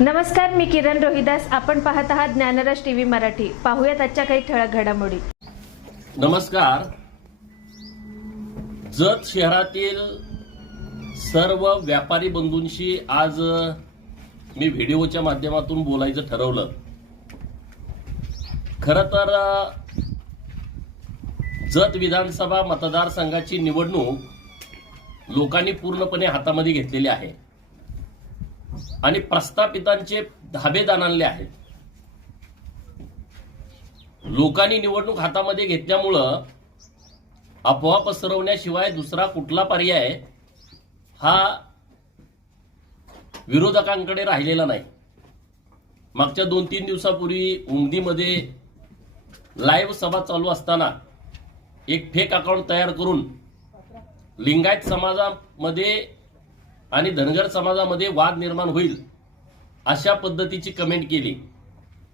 नमस्कार मी किरण रोहिदास. आपण पाहत आहात ज्ञानराज टीव्ही मराठी. पाहूयात आजच्या काही ठळक घडामोडी. नमस्कार. जत शहरातील सर्व व्यापारी बंधूंशी आज मी व्हिडिओच्या माध्यमातून बोलायचं ठरवलं. खर तर जत विधानसभा मतदारसंघाची निवडणूक लोकांनी पूर्णपणे हातामध्ये घेतलेली आहे. आणि प्रस्थापितांचे धाबेदान आणले आहेत. लोकांनी निवडणूक हातामध्ये घेतल्यामुळं अफवा पसरवण्याशिवाय दुसरा कुठला पर्याय हा विरोधकांकडे राहिलेला नाही. मागच्या दोन तीन दिवसापूर्वी उमदीमध्ये लाईव्ह सभा चालू असताना एक फेक अकाउंट तयार करून लिंगायत समाजामध्ये आणि धनगर समाजामध्ये वाद निर्माण होईल अशा पद्धतीची कमेंट केली.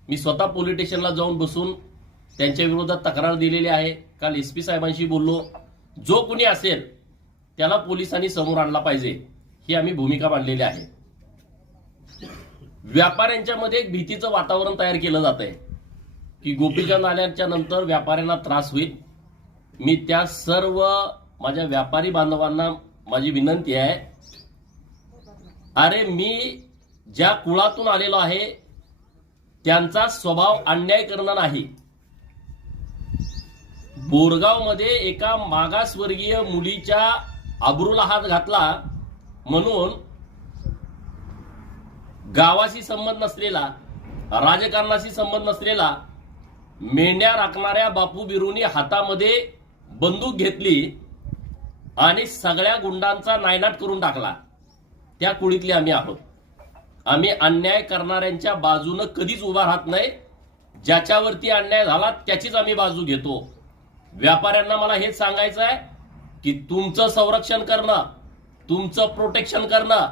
मी स्वतः पोलीस स्टेशनला जाऊन बसून त्यांच्या विरोधात तक्रार दिलेली आहे. काल एस पी साहेबांशी बोललो. जो कुणी असेल त्याला पोलिसांनी समोर आणला पाहिजे. ही आम्ही भूमिका मांडलेली आहे. व्यापाऱ्यांच्या मध्ये एक भीतीचं वातावरण तयार केलं जात आहे. की गोपीचंद आल्याच्यानंतर व्यापाऱ्यांना त्रास होईल. मी त्या सर्व माझ्या व्यापारी बांधवांना माझी विनंती आहे. अरे मी ज्या कुळातून आलेलो आहे त्यांचा स्वभाव अन्याय करणं नाही. बोरगावमध्ये एका मागासवर्गीय मुलीच्या आबरूला हात घातला म्हणून गावाशी संबंध नसलेला राजकारणाशी संबंध नसलेला मेंढ्या राखणाऱ्या बापू बिरूनी हातामध्ये बंदूक घेतली आणि सगळ्या गुंडांचा नायनाट करून टाकला. त्या कुळीतले आम्ही आहोत. आम्ही अन्याय करणाऱ्यांच्या बाजूनं कधीच उभा राहत नाही. ज्याच्यावरती अन्याय झाला त्याचीच आम्ही बाजू घेतो. व्यापाऱ्यांना मला हेच सांगायचं आहे की तुमचं संरक्षण करणं तुमचं प्रोटेक्शन करणं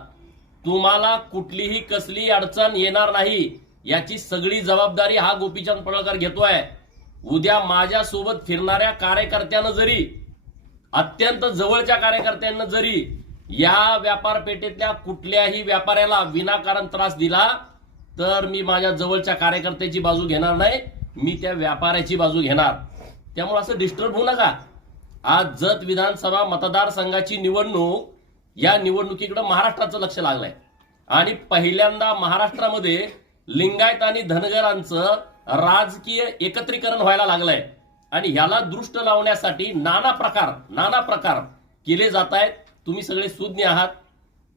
तुम्हाला कुठलीही कसली अडचण येणार नाही याची सगळी जबाबदारी हा गोपीचंद पडळकर घेतोय. उद्या माझ्यासोबत फिरणाऱ्या कार्यकर्त्यानं जरी अत्यंत जवळच्या कार्यकर्त्यांना जरी या व्यापारपेठेतल्या कुठल्याही व्यापाऱ्याला विनाकारण त्रास दिला तर मी माझ्या जवळच्या कार्यकर्त्याची बाजू घेणार नाही मी त्या व्यापाऱ्याची बाजू घेणार. त्यामुळे असं डिस्टर्ब होऊ नका. आज जत विधानसभा मतदारसंघाची निवडणूक या निवडणुकीकडे महाराष्ट्राचं लक्ष लागलंय. आणि पहिल्यांदा महाराष्ट्रामध्ये लिंगायत आणि धनगरांचं राजकीय एकत्रीकरण व्हायला लागलंय. आणि ह्याला दृष्ट लावण्यासाठी नाना प्रकार नाना प्रकार केले जात आहेत. तुम्ही सगळे सुज्ञ आहात.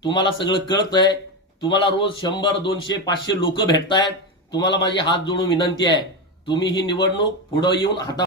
तुम्हाला सगळं कळतंय. तुम्हाला रोज शंभर दोनशे पाचशे लोक भेटतायत. तुम्हाला माझी हात जोडून विनंती आहे. तुम्ही ही निवडणूक पुढे येऊन हाता